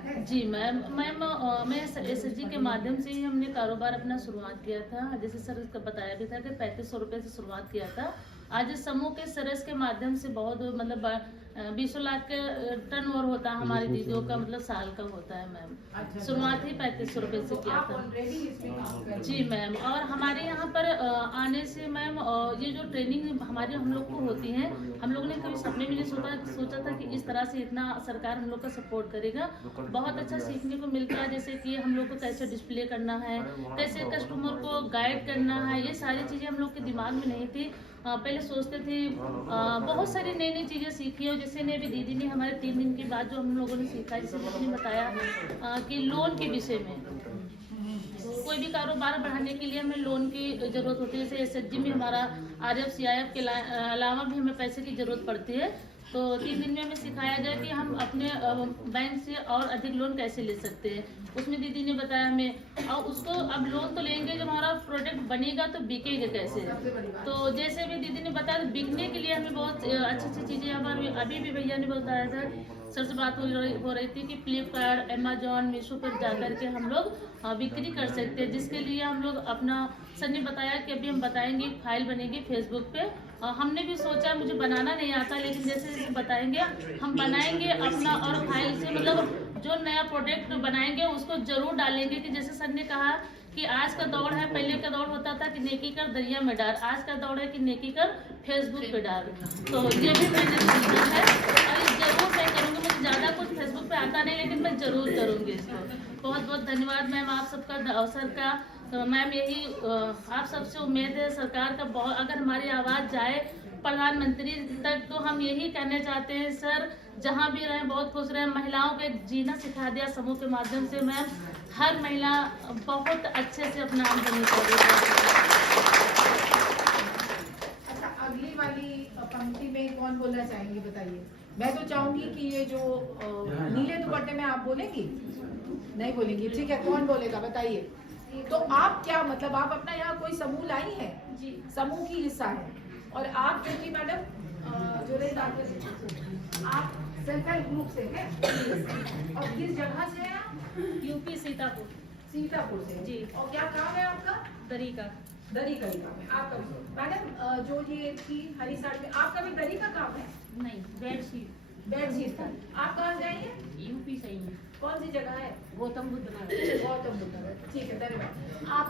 है? जी मैम, मैं एसएचजी के माध्यम से ही हमने कारोबार अपना शुरुआत किया था। जैसे सर का बताया भी था कि 3500 रुपये से शुरुआत किया था। आज समूह के सरस के माध्यम से बहुत मतलब 20 लाख के टर्न ओवर होता है हमारी दीदियों का, मतलब साल का होता है मैम। अच्छा, शुरुआत ही 3500 रुपये से किया था। जी मैम, और हमारे यहाँ पर आने से मैम ये जो ट्रेनिंग हमारी हम लोग को होती है, हम लोगों ने कभी सपने में नहीं सोचा था कि इस तरह से इतना सरकार हम लोग का सपोर्ट करेगा। बहुत अच्छा सीखने को मिलता है, जैसे कि हम लोग को कैसे डिस्प्ले करना है, कैसे कस्टमर को गाइड करना है, ये सारी चीज़ें हम लोग के दिमाग में नहीं थी। पहले सोचते थे बहुत सारी नई नई चीज़ें सीखी है। जैसे ने अभी दीदी ने हमारे 3 दिन के बाद जो हम लोगों ने सीखा, जैसे दीदी ने बताया कि लोन के विषय में कोई भी कारोबार बढ़ाने के लिए हमें लोन की ज़रूरत होती है। जैसे एसएचजी में हमारा आरएफ सीआईएफ के अलावा भी हमें पैसे की ज़रूरत पड़ती है। तो 3 दिन में हमें सिखाया गया कि हम अपने बैंक से और अधिक लोन कैसे ले सकते हैं। उसमें दीदी ने बताया हमें, और उसको अब लोन तो लेंगे, जब हमारा प्रोडक्ट बनेगा तो बिकेगा कैसे। तो जैसे भी दीदी ने बताया, तो बिकने के लिए हमें बहुत अच्छी अच्छी चीज़ें हमारे अभी भी भैया ने बताया था, सर से बात हो रही थी कि फ्लिपकार्ट, अमेजोन, मीशो पर जाकर के हम लोग बिक्री कर सकते हैं। जिसके लिए हम लोग अपना, सर ने बताया कि अभी हम बताएंगे, एक फाइल बनेगी फेसबुक पे। हमने भी सोचा, मुझे बनाना नहीं आता, लेकिन जैसे जैसे बताएंगे हम बनाएंगे अपना, और फाइल से मतलब जो नया प्रोडक्ट बनाएंगे उसको जरूर डालेंगे। कि जैसे सर ने कहा कि आज का दौर है, पहले का दौर होता था कि नेकी कर दरिया में डाल, आज का दौर है कि नेकी कर फेसबुक पे डाल। तो ये भी मैंने सोचा है, और ये जरूर मैं करूँगी। मुझे ज़्यादा कुछ फेसबुक पे आता नहीं, लेकिन मैं जरूर करूँगी इसको। बहुत बहुत धन्यवाद मैम आप सबका, सर का। तो मैम यही आप सबसे उम्मीद है सरकार का, बहुत अगर हमारी आवाज़ जाए प्रधानमंत्री तक, तो हम यही कहना चाहते हैं सर, जहाँ भी रहें बहुत खुश रहें। महिलाओं को एक जीना सिखा दिया समूह के माध्यम से मैम। हर महिला बहुत अच्छे से अपना आमदनी कर रही है। अच्छा, अगली वाली पंक्ति में कौन बोलना चाहेंगी बताइए? मैं तो चाहूंगी कि ये जो नीले दुपट्टे में आप बोलेंगी? नहीं बोलेंगी, ठीक है। कौन बोलेगा बताइए? तो आप क्या मतलब, आप अपना यहाँ कोई समूह लाई है? जी, समूह की हिस्सा है। और आप ज्योति मैडम आप सेल्फ हेल्प ग्रुप से हैं? और किस जगह से हैं आप? यूपी सीतापुर। सीतापुर से जी। और क्या काम है आपका? दरी का। दरी का ही काम है आपका भी? मैडम जो ये थी हरी साड़ी में, आपका भी दरी का काम है? नहीं, बेडशीट। बेडशीट का। आप कहाँ जाइए? यूपी से ही। कौन सी जगह है? गौतम बुद्ध नगर। गौतम बुद्ध नगर। ठीक है, धन्यवाद। आप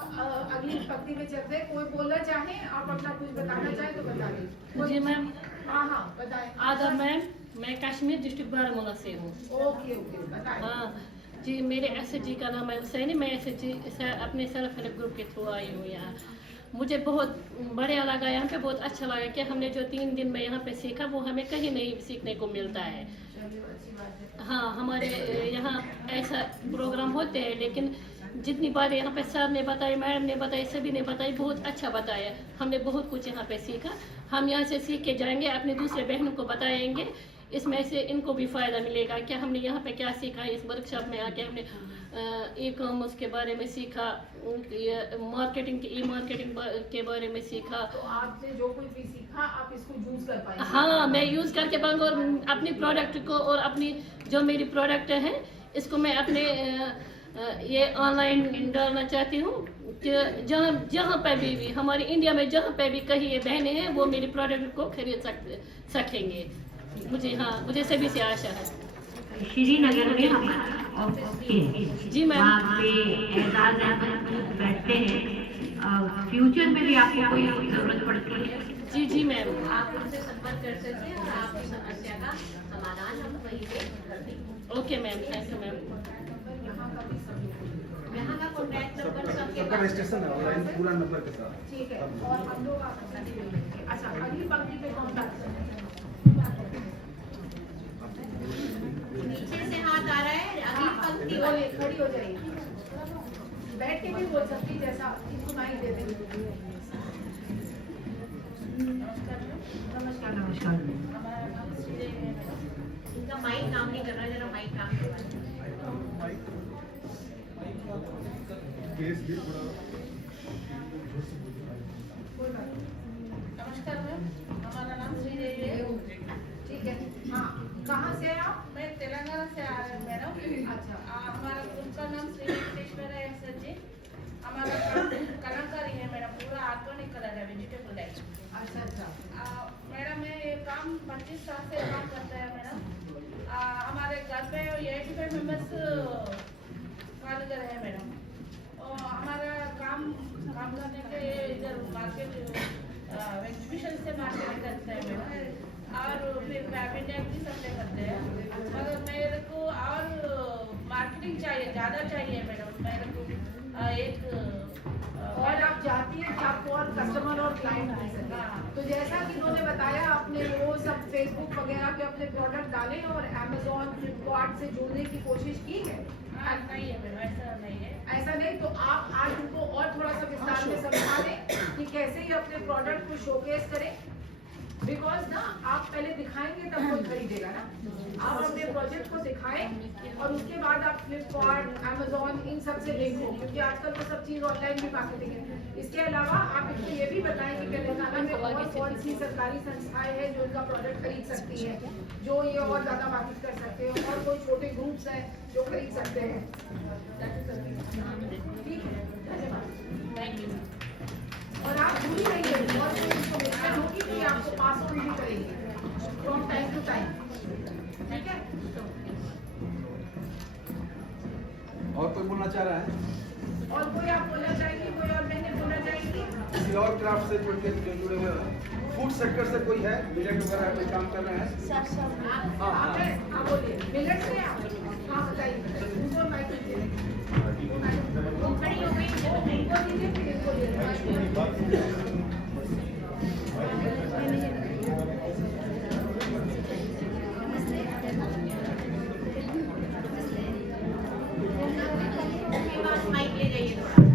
अगली पंक्ति में चलते हैं। कोई बोलना चाहे, आप अपना कुछ बताना चाहे तो बता दीजिए। जी मैम। हाँ हाँ बताएं। आदाब मैम, मैं कश्मीर डिस्ट्रिक्ट बारामूला से हूँ। ओके ओके बताएं। हाँ जी, मेरे एसएचजी का नाम है हुसैनी। मैं एसएचजी अपने सेल्फ हेल्प ग्रुप के थ्रू आई हूँ यहाँ। मुझे बहुत बढ़िया लगा, यहाँ पे बहुत अच्छा लगा कि हमने जो 3 दिन में यहाँ पे सीखा वो हमें कहीं नहीं सीखने को मिलता है। हाँ, हमारे यहाँ ऐसा प्रोग्राम होते हैं, लेकिन जितनी बार यहाँ पे सर ने बताई, मैडम ने बताई, सभी ने बताई, बहुत अच्छा बताया। हमने बहुत कुछ यहाँ पे सीखा। हम यहाँ से सीख के जाएंगे, अपने दूसरे बहनों को बताएंगे, इसमें से इनको भी फ़ायदा मिलेगा कि हमने यहाँ पे क्या सीखा। इस वर्कशॉप में आके हमने ई कॉमर्स के बारे में सीखा, मार्केटिंग ई मार्केटिंग के बारे में सीखा। तो आपसे जो कुछ भी सीखा आप इसको यूज कर पाएंगे? हाँ, मैं यूज़ करके पाऊँगा, और अपनी प्रोडक्ट को और अपनी जो मेरी प्रोडक्ट है इसको मैं अपने ये ऑनलाइन डालना चाहती हूँ कि जहाँ पे भी हमारे इंडिया में जहाँ पे भी कहीं ये बहनें हैं वो मेरी प्रोडक्ट को खरीद सकेंगे। मुझे सभी से आशा है। श्रीनगर में हमारा ऑफिस, जी मैम। वहाँ पे एजाज अहमद बैठते हैं। फ्यूचर में भी आपको कोई जरूरत पड़ती है? जी जी मैम। आप उनसे संपर्क कर सकते हैं और आपकी समस्या का समाधान हम वहीं पे कर देंगे। Okay ma'am, thank you ma'am. यहाँ का कॉन्टैक्ट नंबर सबके सरकार रजिस्ट्रेशन है ऑनलाइन पूरा नंबर के साथ। ठीक है। और हम लोग अच्छा, अगली पंक्ति पे कौन बात कर रहे हैं? नीचे से हाथ आ रहा है, अगली पंक्ति बोलिए, खड़ी हो जाइए। बैठ के भी बोल सकती, जैसा इसको माइक दे देंगे। नमस्कार। नमस्कार। इनका माइक काम नहीं कर रहा है, जरा माइक काम कर रहा है। केस भी थोड़ा नमस्कार मैम, हमारा नाम श्रीदेवी है। ठीक है। हाँ, कहाँ से हैं आप? मैं तेलंगाना से आ रही हूँ मैडम। अच्छा, नाम श्री वेंकटेश्वर है सर जी। हमारा काम कलाकारी है मेरा, पूरा ऑर्गेनिक कलर है, वेजिटेबल है। अच्छा अच्छा। मैडम मैं ये काम 25 साल से काम करता है मैडम। हमारे घर पे 85 मेंबर्स कारीगर है मैडम। और हमारा काम करने के इधर मार्केट एग्जीबिशन से मार्केट करते हैं मैडम, और फिर इंडिया भी सप्लाई करते हैं। मगर मेरे को और मार्केटिंग चाहिए, ज़्यादा चाहिए मैडम मेरे को। एक और आप चाहती हैं कि आपको और कस्टमर और क्लाइंट मिल सके। तो जैसा कि उन्होंने बताया, आपने वो सब फेसबुक वगैरह पे अपने प्रोडक्ट डाले और अमेजोन फ्लिपकार्ट से जुड़ने की कोशिश की है? नहीं है मैडम, ऐसा नहीं है। ऐसा नहीं तो आप आज उनको और थोड़ा सा विस्तार में समझा दें कि कैसे ये अपने प्रोडक्ट को शोकेस करें। बिकॉज ना आप पहले दिखाएंगे तब कोई खरीदेगा ना। आप अपने प्रोजेक्ट को दिखाएं और उसके बाद आप फ्लिपकार्ट अमेजोन इन सब से लिंक हो, क्योंकि आजकल तो सब चीज़ ऑनलाइन भी मार्केटिंग है। इसके अलावा आप इनको ये भी बताएं कि तेलंगाना में और कौन सी सरकारी संस्थाएं हैं जो इनका प्रोडक्ट खरीद सकती है, जो ये और ज़्यादा मार्केट कर सकते हैं, और कोई छोटे ग्रुप्स हैं जो खरीद सकते हैं। ठीक है, धन्यवाद। Thank you. और आप जुड़ी रहिए, और कोई इन्फॉर्मेशन होगी तो ये आपको पास ऑन भी करेंगे फ्रॉम टाइम टू टाइम। ठीक है। और कोई बोलना चाह रहा है? और कोई आप बोलना चाहेंगे? कोई और बहनें बोलना चाहेंगी? किसी और क्राफ्ट से जुड़े हुए फूड सेक्टर से कोई है, मिलेट वगैरह कोई काम कर रहे हैं? आप हैं? हाँ बोलिए। मिलेट से आप? हाँ बताइए। उनको माइक दीजिए। वो खड़ी हो गई, उनको दीजिए, फिर इनको दीजिए। माइक ले जाइए थोड़ा।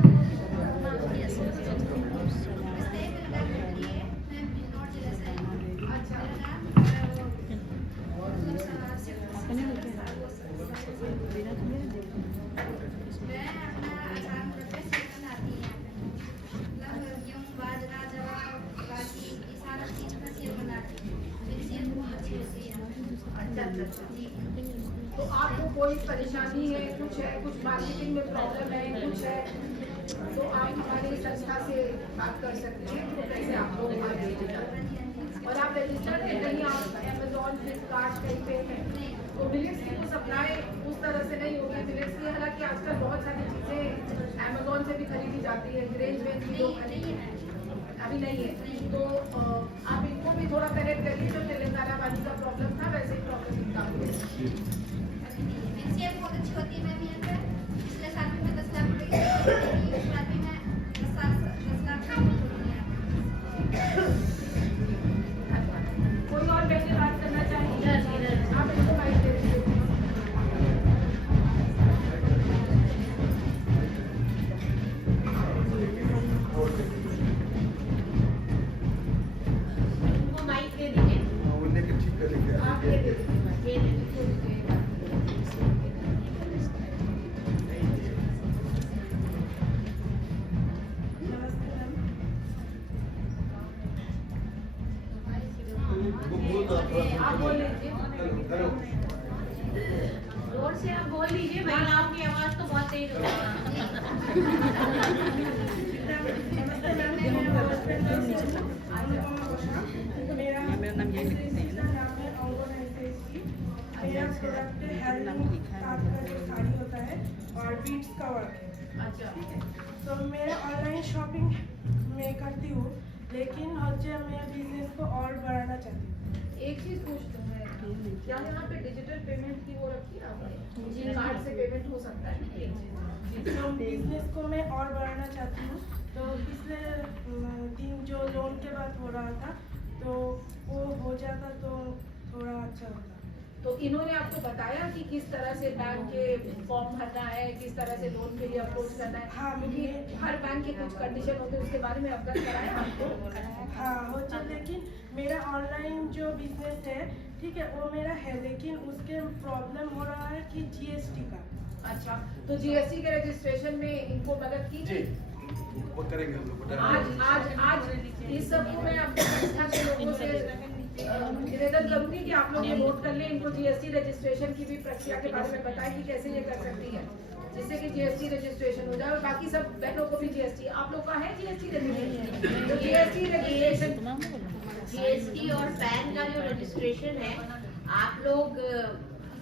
तो आपको कोई परेशानी है, कुछ मार्केटिंग में प्रॉब्लम है, कुछ है, तो आप हमारी संस्था से बात कर सकते हैं। तो कैसे आप लोग आगे और आप रजिस्टर्ड हैं कहीं, आप अमेजोन फ्लिपकार्ट कहीं पे हैं, तो मिलेट्स की तो सप्लाई उस तरह से नहीं होगी। मिलेट्स की हालांकि आजकल बहुत सारी चीज़ें अमेजोन से भी खरीदी जाती है, ग्रेन वेन भी लोग अभी नहीं है। तो आप इनको भी थोड़ा कनेक्ट करिए, जो तेलंगाना वाली का प्रॉब्लम था वैसे ही प्रॉब्लम इनका भी है। बहुत अच्छी होती है। मैं भी यहाँ पे पिछले साल भी मैं 10 लाख रुपए की इस बार भी मैं 10 लाख का कोई और बहने बात करना चाहेंगे? आप इनको माइक दे दीजिए। उनको माइक दे दीजिए। वो लेके ठीक करेंगे। आप ये दे दीजिए। ये ले लीजिए। आप बोल लीजिए। हेलो। जोर से आप बोल लीजिए, महिलाओं की आवाज तो बहुत तेज होती मेरा नाम ये लिखते हैं ना। मेरा प्रोडक्ट हैंडलूम का जो साड़ी होता है और बीट्स का वर्क है। अच्छा। ठीक है, तो मेरा ऑनलाइन शॉपिंग मैं करती हूँ, लेकिन हजे मैं बिजनेस को और बढ़ाना चाहती हूँ। एक चीज पूछती हूँ मैं, क्या यहाँ पे डिजिटल पेमेंट की वो रखी है आपने? कार्ड से पेमेंट हो सकता है? तो बिजनेस को मैं और बढ़ाना चाहती हूँ। तो पिछले दिन जो लोन के बाद हो रहा था, तो वो हो जाता तो थोड़ा अच्छा होता। तो इन्होंने आपको बताया कि किस तरह से बैंक के फॉर्म भरना है, किस तरह से लोन के लिए अप्रोच करना है? हाँ, क्योंकि हर बैंक के कुछ कंडीशन होते हैं, उसके बारे में अवगत कराया आपको? हाँ हो जाए, लेकिन मेरा ऑनलाइन जो बिजनेस है, ठीक है, वो मेरा है, लेकिन उसके प्रॉब्लम हो रहा है कि जीएसटी का। अच्छा, तो जीएसटी के रजिस्ट्रेशन में इनको मदद की? जी, वो करेंगे हम लोग। आज इस सब को मैं अपने संस्था के लोगों से निवेदन करूंगी कि आप लोग ये नोट कर लें, इनको जीएसटी रजिस्ट्रेशन की भी प्रक्रिया के बारे में बताएं कि कैसे ये कर सकती है। जिससे कि जीएसटी रजिस्ट्रेशन हो जाए और बाकी सब बहनों को भी जीएसटी, आप लोग का है जीएसटी रजिस्ट्रेशन? तो जीएसटी रजिस्ट्रेशन, जीएसटी और पैन का जो रजिस्ट्रेशन है, आप लोग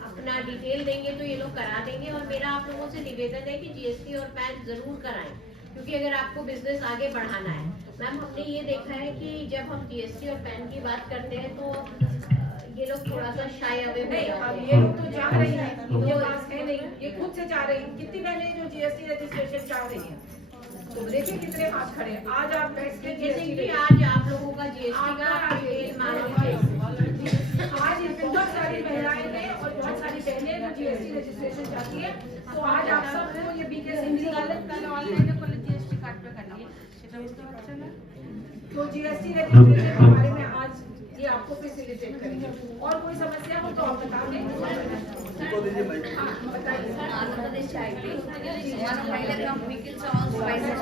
अपना डिटेल देंगे तो ये लोग करा देंगे। और मेरा आप लोगों से निवेदन है कि जीएसटी और पैन जरूर कराएं, क्योंकि अगर आपको बिजनेस आगे बढ़ाना है। मैम, हमने ये देखा है कि जब हम जीएसटी और पैन की बात करते हैं तो ये लोग थोड़ा सा शाय अवे हो नहीं, जाते अब हैं। ये लोग तो चाह रही हैं, ये पास है नहीं, ये खुद से चाह रही हैं। कितनी बहनें जो जीएसटी रजिस्ट्रेशन चाह रही हैं, तो देखिए कितने हाथ खड़े हैं। आज आप बैठ के जैसे जीएसटी कि आज आप लोगों का जीएसटी का डिटेल मांगे, आज ये बहुत सारी महिलाएं ने और बहुत सारी बहनें जो जीएसटी रजिस्ट्रेशन चाहती है, तो आज आप सबको ये बीके सिंह तो जीएसटी रजिस्ट्रेशन के बारे में आज ये आपको फैसिलिटेट करेंगे। और कोई समस्या हो तो आप बता दें। उनको दीजिए माइक। हाँ, बताइए। आंध्र प्रदेश आईटी हमारा पहले काम व्हीकल्स और स्पाइसेस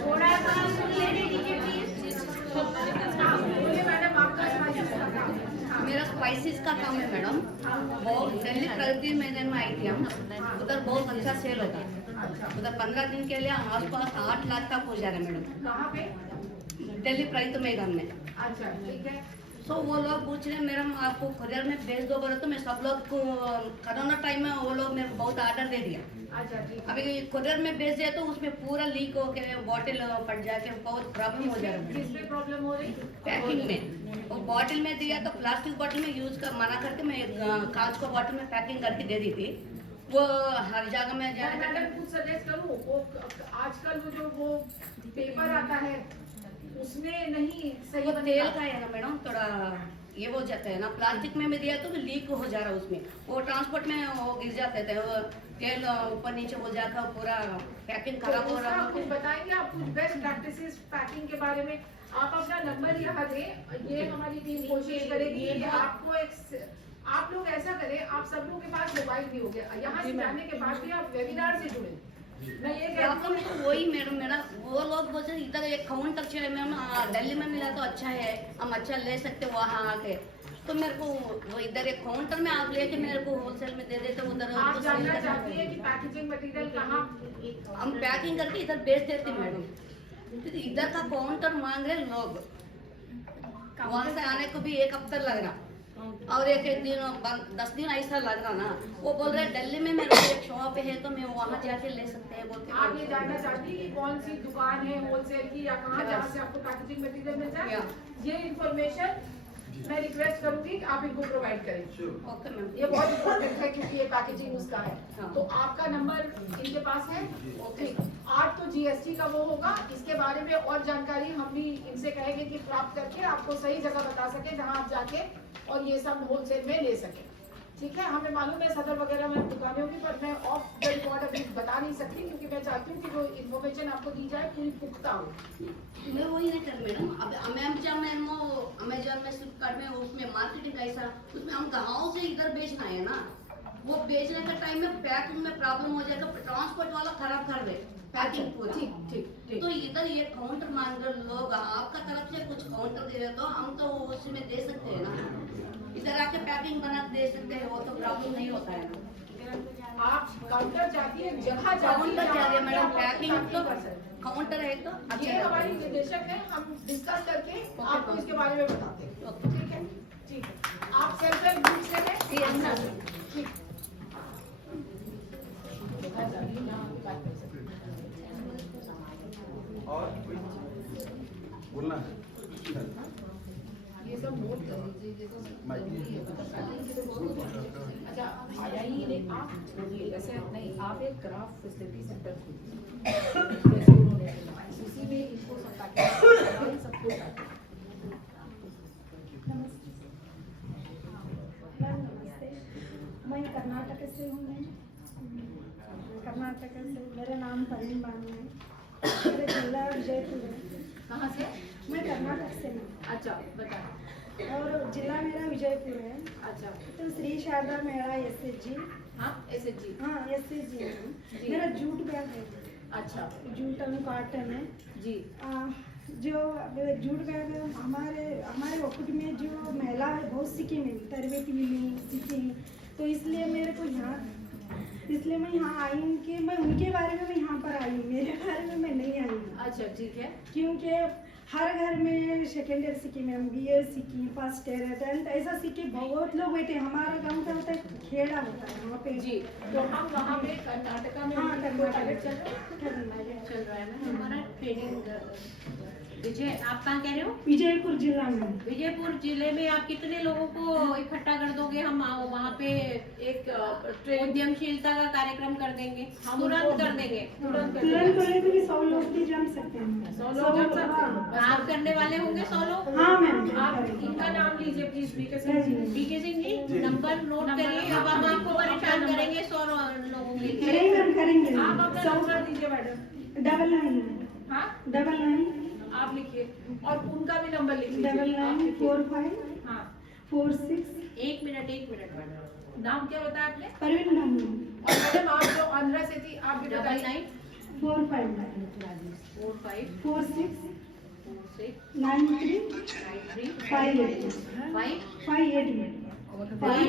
थोड़ा सा लेने दीजिए प्लीज। हाँ, बोलिए मैडम, आपका स्पाइसेस का काम। हाँ, मेरा स्पाइसेस का काम है मैडम। बहुत दिल्ली प्रगति मैदान में आई थी हम, उधर बहुत अच्छा सेल होता है। उधर 15 दिन के लिए आसपास 8 लाख तक हो जा रहा है मैडम, कहाँ पे? दिल्ली प्रगति मैदान में। अच्छा, ठीक है। सो वो लोग पूछ रहे हैं मैडम आपको कुरियर में भेज दो बोले, तो मैं सब लोग को कोरोना टाइम में वो लोग मेरे को बहुत आर्डर दे दिया। अच्छा, ठीक है। अभी कुरियर में भेज दिया तो उसमें पूरा लीक हो के बॉटल फट जाके बहुत प्रॉब्लम हो जा रहा है। किस पे प्रॉब्लम हो रही? पैकिंग में वो बॉटल में दिया तो प्लास्टिक बॉटल में यूज कर मना करके मैं कांच को बॉटल में पैकिंग करके दे दी थी। वो हर जगह में मैं जाकर मैडम कुछ सजेस्ट करूँ, वो आजकल वो पेपर आता है उसमें नहीं सही वो बनेगा। तेल का है ना मैडम, थोड़ा ये हो जाता है ना, प्लास्टिक में भी दिया तो लीक हो जा रहा है उसमें, वो ट्रांसपोर्ट में वो गिर जाते थे, वो तेल ऊपर नीचे हो जाकर पूरा पैकिंग खराब हो रहा है। है। कुछ बताएंगे आप, कुछ बेस्ट प्रैक्टिसेस पैकिंग के बारे में? आप अपना नंबर यहाँ दें, ये हमारी टीम कोशिश करेगी कि आपको आप लोग ऐसा करें, आप सब लोग के पास मोबाइल भी हो गया, यहाँ से जाने के बाद भी आप वेबिनार से जुड़े। मैं ये कह रही हूँ, तो वही मैडम मेरा वो लोग बोलते हैं इधर एक काउंटर चाहिए मैम, दिल्ली में मिला तो अच्छा है, हम अच्छा ले सकते वहाँ आके। तो मेरे को वो इधर एक काउंटर में आप लेके मेरे को होलसेल में दे देते उधर। आप जानना चाहती है कि पैकेजिंग मटेरियल कहाँ? हम पैकिंग करके इधर बेच देते हैं मैडम। तो इधर का काउंटर मांग रहे लोग, वहाँ से आने को भी 1 हफ्ता लग रहा और एक दिन 10 दिन ऐसा लग रहा ना। वो बोल रहे दिल्ली में मेरा एक शॉप है तो मैं वहाँ जाके ले सकते हैं बोलते। आप ये जानना चाहती है कि कौन सी दुकान है होलसेल की या कहाँ जहाँ से आपको पैकेजिंग मटेरियल मिल जाए? ये इंफॉर्मेशन मैं रिक्वेस्ट करूंगी कि आप इनको प्रोवाइड करें। ओके मैम, ये बहुत इम्पोर्टेंट है क्योंकि ये पैकेजिंग उसका है। हाँ। तो आपका नंबर इनके पास है? ओके। आप तो जीएसटी का वो होगा, इसके बारे में और जानकारी हम भी इनसे कहेंगे कि प्राप्त करके आपको सही जगह बता सके जहाँ आप जाके और ये सब होलसेल में ले सके। ठीक है, हमें मालूम है सदर वगैरह में दुकानें होंगी, पर मैं ऑफ द रिकॉर्ड अभी बता नहीं सकती क्योंकि मैं चाहती हूँ कि जो इन्फॉर्मेशन आपको दी जाए पूरी पुख्ता हो। मैं वही नहीं कर मैडम। अब अमेजन में फ्लिपकार्ट में उसमें मार्केटिंग ऐसा, उसमें हम गाँव से इधर बेचना है ना, वो बेचने का टाइम में पैकिंग में प्रॉब्लम हो जाएगा, ट्रांसपोर्ट वाला खराब कर दे पैकिंग पूरा। ठीक ठीक ठीक। तो इधर ये काउंटर मांगकर लोग आपका तरफ से कुछ काउंटर दे रहे तो हम तो उसी में दे सकते हैं ना, इधर आके पैकिंग बना दे सकते हैं, वो तो प्रॉब्लम नहीं होता है ना। आप काउंटर जाती है, जगह जाती काउंटर जा रहे है मैडम, पैकिंग तो कर सकते हैं। काउंटर है तो ये अच्छा हमारी निदेशक है, हम डिस्कस करके आपको इसके बारे में बताते हैं। ठीक है, ठीक है। आप सेल्फ हेल्प ग्रुप से हैं? ठीक। और कोई बोलना है? ये सब नोट कर लीजिए, अच्छा आया ही नहीं। आप बोलिए ऐसे नहीं, आप एक क्राफ्ट फैसिलिटी सेंटर खोलिए, उसी में इनको सब पैकेज सब कुछ नमस्ते, मैं कर्नाटक से हूँ। मैं कर्नाटक से, मेरा नाम परवीन बानू है, मेरा जिला विजयपुर है। कहाँ से? मैं कर्नाटक से हूँ। अच्छा बता। और जिला मेरा विजयपुर है। अच्छा, तो श्री शारदा मेरा SHG। हाँ SHG। हाँ SHG है। जी। मेरा जूट बैग है। अच्छा जूट और कॉटन है जी। जो जूट बैग हमारे वक्त में जो महिला है बहुत सीखी नहीं, तरबेती मिली सीखी, तो इसलिए मेरे को यहाँ इसलिए मैं यहाँ आई हूँ कि मैं उनके बारे में मैं यहाँ पर आई हूँ, मेरे बारे में मैं नहीं आई हूँ। अच्छा ठीक है। क्योंकि हर घर में सेकेंड ईयर सीखी मैम, BA सीखी, फर्स्ट ईयर, 10th ऐसा सीखे बहुत लोग बैठे। हमारा गांव का होता है खेड़ा होता है वहाँ पे जी, तो हम वहाँ पे कर्नाटका में हाँ, कर्नाटक चल रहा है ना हमारा ट्रेनिंग। विजय, आप कहाँ कह रहे हो? विजयपुर जिला में। विजयपुर जिले में आप कितने लोगों को इकट्ठा कर दोगे? हम वहाँ पे एक उद्यमशीलता का कार्यक्रम कर देंगे, तुरंत कर देंगे। तुरंत तुरंत बोले तो भी 100 लोग भी जम सकते हैं। 100 लोग जम सकते हैं। आप करने वाले होंगे 100 लोग? हाँ मैम। आप इनका नाम लीजिए please, BK Singh ji, number note करिए। अब हम आपको परेशान करेंगे 100 लोगों के लिए। करेंगे। आप अपना नंबर दीजिए मैडम। 99। हाँ 99 आप लिखिए और उनका भी नंबर लिखिए। 9945 हाँ 46। एक मिनट मैडम, नाम क्या बताया आपने? परवीन नाम। और मैडम आप जो आंध्रा से थी, आप भी बताइए। 45 45 46 46 93 58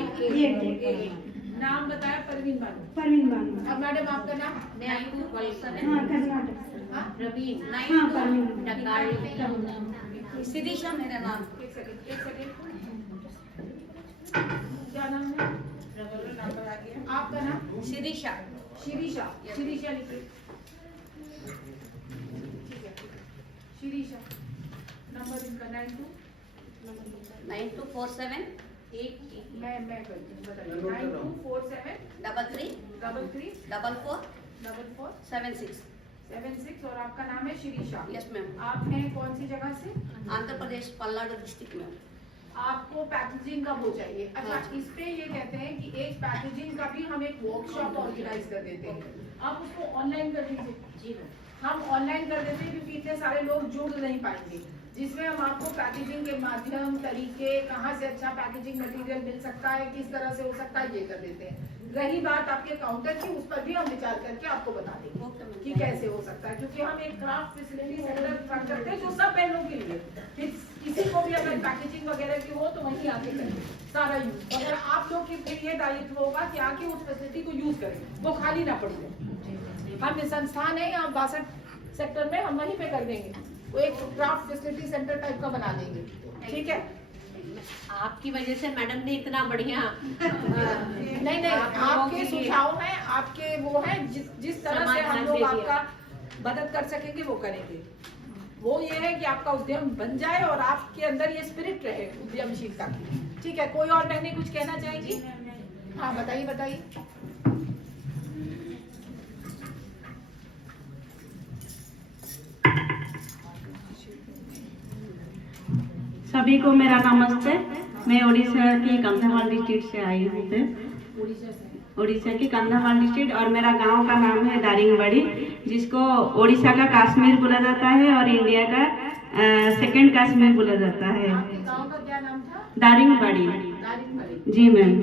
58 नाम बताया परवीन बानो। परवीन बानो। अब मैडम आपका नाम? हाँ कर्नाटक से। प्रवीण। हाँ परवीन। सिदिशा मेरा नाम। एक सेकंड क्या नाम है? नंबर आ गया। आपका नाम? शिरीषा। शिरीषा लिखिए। ठीक है, शिरीषा। नंबर इनका 9247 मैं करती हूँ, बताइए। 9247 33 33 44 44 76। 76 और आपका नाम है शिरीषा। Yes ma'am. आप हैं कौन सी जगह से? आंध्र प्रदेश पल्नाडु डिस्ट्रिक्ट में। आपको पैकेजिंग का वो चाहिए। अच्छा, इस पे ये कहते हैं कि एक पैकेजिंग का भी हम एक वर्कशॉप ऑर्गेनाइज कर देते हैं। आप उसको ऑनलाइन कर दीजिए। जी हम ऑनलाइन कर देते हैं क्योंकि इतने सारे लोग जुड़ नहीं पाएंगे, जिसमें हम आपको पैकेजिंग के माध्यम, तरीके, कहाँ से अच्छा पैकेजिंग मटेरियल मिल सकता है, किस तरह से हो सकता है, ये कर देते हैं। रही बात आपके काउंटर की, उस पर भी हम विचार करके आपको बता देंगे कि कैसे हो सकता है, क्योंकि हम एक क्राफ्ट फैसिलिटी सेंटर रन करते हैं जो सब बहनों के लिए। फिर किसी को भी अगर पैकेजिंग वगैरह की हो तो वहीं आके करें सारा यूज। अगर आप लोग की फिर ये दायित्व होगा कि आके उस फैसिलिटी को यूज करें, वो खाली ना पड़े। हम संस्थान है यहाँ 62 सेक्टर में, हम वहीं पे कर देंगे। वो एक क्राफ्ट फैसिलिटी सेंटर टाइप का बना देंगे। ठीक है, आपकी वजह से मैडम ने इतना बढ़िया नहीं आपके सुझाव है, आपके वो है, जिस तरह से हम लोग आपका मदद कर सकेंगे वो करेंगे। वो ये है कि आपका उद्यम बन जाए और आपके अंदर ये स्पिरिट रहे उद्यमशीलता की। ठीक है, कोई और बहनें कुछ कहना चाहेंगी? हाँ बताइए। सभी को मेरा नमस्ते। मैं उड़ीसा की कंधमाल डिस्ट्रिक्ट से आई हूँ। उड़ीसा की कंधमाल डिस्ट्रिक्ट, और मेरा गांव का नाम है दारिंगबाड़ी, जिसको उड़ीसा का कश्मीर बोला जाता है और इंडिया का सेकंड कश्मीर बोला जाता है। गांव का क्या नाम था? दारिंगबाड़ी। जी मैम।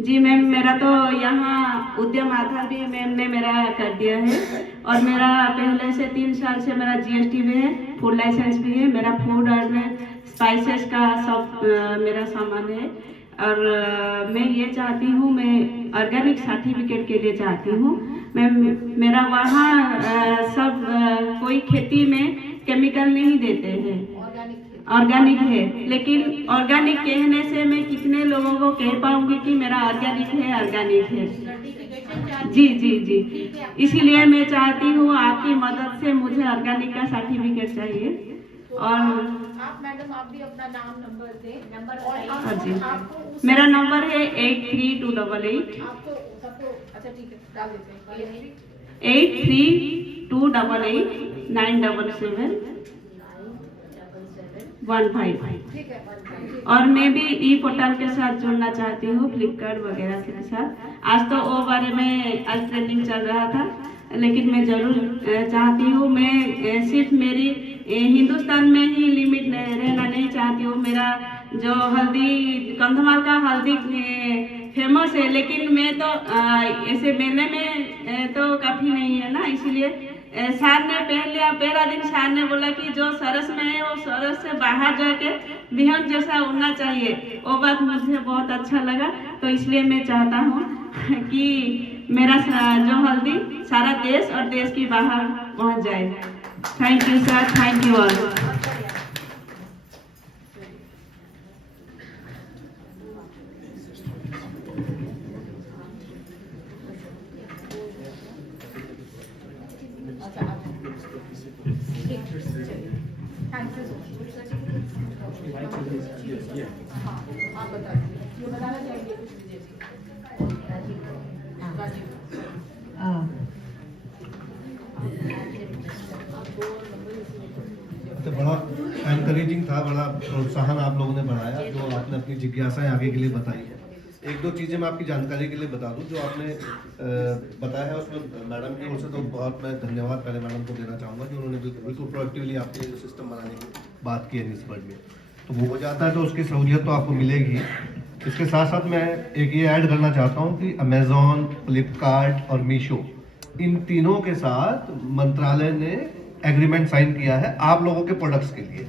जी मैम, मेरा तो यहाँ उद्यम आधार भी मैम ने मेरा कर दिया है, और मेरा पहले से 3 साल से मेरा GST भी है, फूड लाइसेंस भी है, मेरा फूड और स्पाइसेस का सब मेरा सामान है। और मैं ये चाहती हूँ, मैं ऑर्गेनिक सर्टिफिकेट के लिए चाहती हूँ। मैं मेरा वहाँ सब कोई खेती में केमिकल नहीं देते हैं, ऑर्गेनिक है। लेकिन ऑर्गेनिक कहने से मैं कितने लोगों को कह पाऊंगी कि मेरा ऑर्गेनिक है। जी। इसीलिए मैं चाहती हूँ आपकी मदद से मुझे ऑर्गेनिक का सर्टिफिकेट चाहिए। और आप मैडम आप भी अपना नाम नंबर दें। हाँ जी, मेरा नंबर है 83288। आपको सबको अच्छा ठीक है, डाल देते हैं। 83288 977 15। ठीक है। और मैं भी ई पोर्टल के साथ जुड़ना चाहती हूँ, फ्लिपकार्ट वगैरह के साथ। आज तो वो बारे में आज ट्रेनिंग चल रहा था, लेकिन मैं जरूर चाहती हूँ। मैं सिर्फ मेरी हिंदुस्तान में ही लिमिट रहना नहीं चाहती हूँ। मेरा जो हल्दी, कंधमाल का हल्दी फेमस है, लेकिन मैं तो ऐसे मेले में तो काफ़ी नहीं है ना, इसलिए सर ने पहला दिन सर ने बोला कि जो सरस में है वो सरस से बाहर जाके बिहंग जैसा उड़ना चाहिए। वो बात मुझे बहुत अच्छा लगा, तो इसलिए मैं चाहता हूँ कि मेरा जो हल्दी सारा देश और देश के बाहर पहुंच जाए। Thank you sir, thank you all. आप बताइए, बताना चाहेंगे कुछ विजय जी? तो बड़ा एनकरेजिंग था, बड़ा प्रोत्साहन आप लोगों ने बढ़ाया जो आपने अपनी जिज्ञासाएं आगे के लिए बताई है। एक दो चीज़ें मैं आपकी जानकारी के लिए बता दूं जो आपने बताया है उसमें मैडम की ओर से तो बहुत मैं धन्यवाद पहले मैडम को देना चाहूँगा कि उन्होंने बिल्कुल प्रोएक्टिवली आपके सिस्टम बनाने की बात की है निस्बत में। तो वो हो जाता है तो उसकी सहूलियत तो आपको मिलेगी। इसके साथ साथ मैं एक ये ऐड करना चाहता हूँ कि अमेज़ॉन, फ्लिपकार्ट और मीशो इन तीनों के साथ मंत्रालय ने एग्रीमेंट साइन किया है आप लोगों के प्रोडक्ट्स के लिए।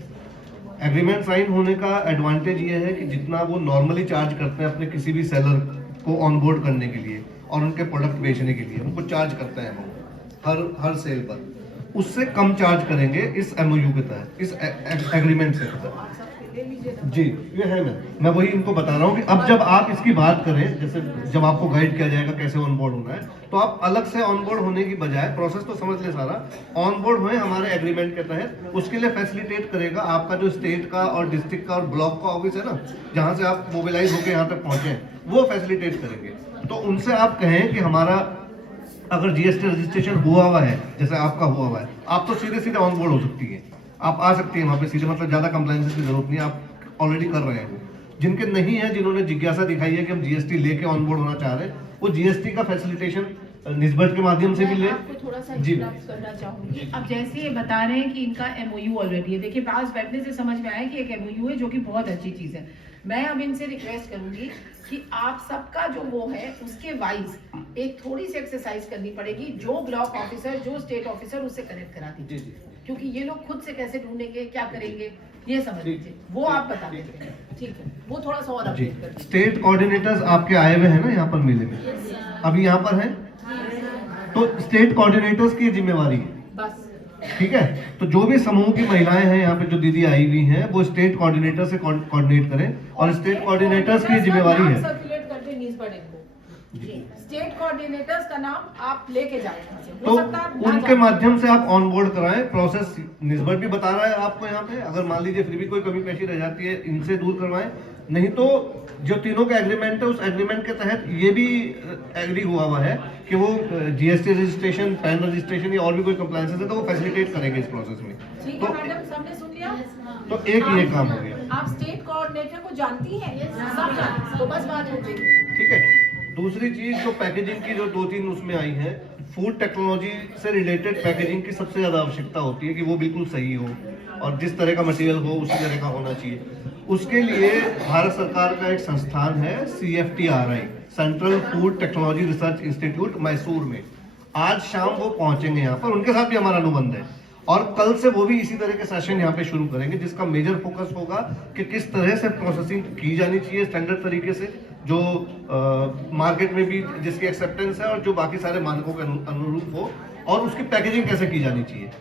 एग्रीमेंट साइन होने का एडवांटेज ये है कि जितना वो नॉर्मली चार्ज करते हैं अपने किसी भी सेलर को ऑनबोर्ड करने के लिए और उनके प्रोडक्ट बेचने के लिए उनको चार्ज करते हैं वो हर सेल पर, उससे कम चार्ज करेंगे इस एमओयू के तहत, इस एग्रीमेंट के तहत। जी ये है, मैं वही इनको बता रहा हूँ कि अब जब आप इसकी बात करें, जैसे जब आपको गाइड किया जाएगा कैसे ऑनबोर्ड होना है, तो आप अलग से ऑनबोर्ड होने की बजाय प्रोसेस तो समझ ले सारा, ऑनबोर्ड हुए हमारे एग्रीमेंट के तहत। उसके लिए फैसिलिटेट करेगा आपका जो स्टेट का और डिस्ट्रिक्ट का और ब्लॉक का ऑफिस है ना, जहाँ से आप मोबिलाइज होकर यहाँ तक पहुँचे, वो फैसिलिटेट करेंगे। तो उनसे आप कहें कि हमारा अगर जीएसटी रजिस्ट्रेशन हुआ हुआ है, जैसे आपका हुआ हुआ है, आप तो सीधे सीधे ऑनबोर्ड हो सकती है, आप आ सकती हैं वहाँ पे सीधे, मतलब ज़्यादा कंप्लाइंसेस की जरूरत नहीं, आप ऑलरेडी कर रहे हैं। जिनके नहीं है, जिन्होंने जिज्ञासा दिखाई है कि हम जीएसटी लेके ऑनबोर्ड होना चाह रहे हैं, वो जीएसटी का फैसिलिटेशन निस्बत के माध्यम से भी ले। आपको थोड़ा सा इंटरप्ट करना चाहूंगी। अब जैसे ये बता रहे हैं कि इनका एमओयू ऑलरेडी है, देखिए पास बैठने से समझ में आया कि एक एमओयू है जो कि बहुत अच्छी चीज़ है। मैं अब इनसे रिक्वेस्ट करूंगी कि आप सबका जो वो है उसके वाइज एक थोड़ी सी एक्सरसाइज करनी पड़ेगी, जो ब्लॉक ऑफिसर, जो स्टेट ऑफिसर, उससे कनेक्ट करा दीजिए, क्योंकि ये लोग खुद से कैसे ढूंढेंगे, क्या करेंगे, ये समझ लीजिए, वो आप बता देते हैं, ठीक है? वो थोड़ा सा और अपडेट कर दीजिए। स्टेट कोऑर्डिनेटर्स आपके आए हुए हैं ना यहाँ पर मेले में, अभी यहाँ पर हैं, तो स्टेट कोऑर्डिनेटर्स की जिम्मेवारी है बस, ठीक है? तो जो भी समूह की महिलाएं हैं यहाँ पे जो दीदी आई हुई हैं, वो स्टेट कोऑर्डिनेटर से कोऑर्डिनेट करें, और स्टेट कोऑर्डिनेटर्स की जिम्मेवारी है। सर्कुलेट कर दें न्यूज़ बर्डन को, स्टेट कोऑर्डिनेटर्स का नाम आप लेके जाएं, तो उनके माध्यम से आप ऑनबोर्ड कराएं। प्रोसेस निस्बत भी बता रहा है आपको यहाँ पे, अगर मान लीजिए फिर भी कोई कमी पेशी रह जाती है, इनसे दूर करवाएं। नहीं तो जो तीनों का एग्रीमेंट है, उस एग्रीमेंट के तहत ये भी एग्री हुआ है कि वो जीएसटी रजिस्ट्रेशन, पैन रजिस्ट्रेशन या और भी कोई कंप्लायंसेस है तो वो फैसिलिटेट करेंगे इस प्रोसेस में। ठीक है मैडम, सबने सुन लिया? तो एक ये काम हो गया। आप स्टेट कोऑर्डिनेटर को जानती हैं? सब जानती, तो बस बात हो गई, ठीक है। दूसरी चीज जो पैकेजिंग की जो 2-3 उसमें आई है, फूड टेक्नोलॉजी से रिलेटेड पैकेजिंग की सबसे ज़्यादा आवश्यकता होती है कि वो बिल्कुल सही हो और जिस तरह का मटेरियल हो उसी तरह का होना चाहिए। उसके लिए भारत सरकार का एक संस्थान है CFTRI, central food technology research institute, Mysore में। आज शाम वो पहुंचेंगे यहाँ पर, उनके साथ भी हमारा अनुबंध है, और कल से वो भी इसी तरह के सेशन यहाँ पे शुरू करेंगे, जिसका मेजर फोकस होगा कि किस तरह से प्रोसेसिंग की जानी चाहिए स्टैंडर्ड तरीके से, जो मार्केट में भी जिसकी एक्सेप्टेंस है और जो बाकी सारे मानकों के अनुरूप हो, और उसकी पैकेजिंग कैसे की जानी चाहिए।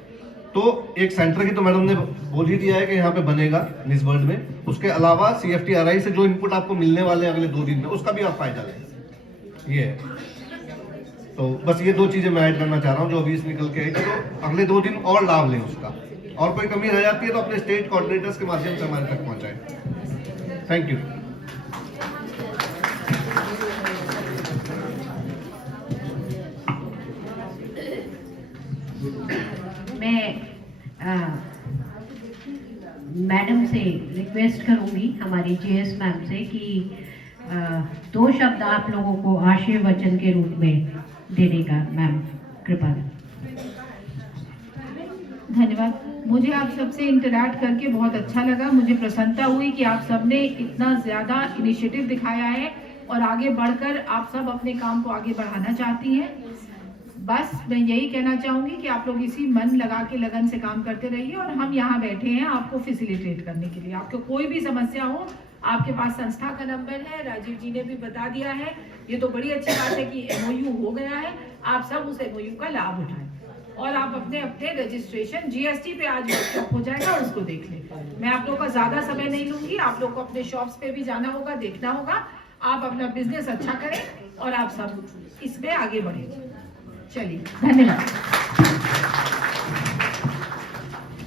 तो एक सेंटर की तो मैडम ने बोल ही दिया है कि यहाँ पे बनेगा निस्बर्ड में। उसके अलावा CFTRI से जो इनपुट आपको मिलने वाले हैं अगले 2 दिन में, उसका भी आप फायदा लें। ये है, तो बस ये 2 चीजें मैं ऐड करना चाह रहा हूँ जो अभी से निकल के आई, तो अगले 2 दिन और लाभ लें उसका, और कोई कमी रह जाती है तो अपने स्टेट कोऑर्डिनेटर्स के माध्यम से हमारे तक पहुँचाएं। Thank you. मैं मैडम से रिक्वेस्ट करूंगी, हमारी GS मैम से, कि 2 शब्द आप लोगों को आशीर्वचन के रूप में देने का मैम कृपा। धन्यवाद। मुझे आप सबसे इंटरैक्ट करके बहुत अच्छा लगा। मुझे प्रसन्नता हुई कि आप सबने इतना ज़्यादा इनिशिएटिव दिखाया है और आगे बढ़कर आप सब अपने काम को आगे बढ़ाना चाहती हैं। बस मैं यही कहना चाहूँगी कि आप लोग इसी मन लगा के लगन से काम करते रहिए, और हम यहाँ बैठे हैं आपको फैसिलिटेट करने के लिए। आपको कोई भी समस्या हो, आपके पास संस्था का नंबर है, राजीव जी ने भी बता दिया है, ये तो बड़ी अच्छी बात है कि MOU हो गया है, आप सब उस MOU का लाभ उठाएं और आप अपने अपने रजिस्ट्रेशन GST पे आज वर्कशॉप हो जाएगा और उसको देख लें। मैं आप लोग का ज़्यादा समय नहीं लूँगी, आप लोग को अपने शॉप्स पे भी जाना होगा, देखना होगा, आप अपना बिजनेस अच्छा करें और आप सब इसमें आगे बढ़ें। चलिए, धन्यवाद।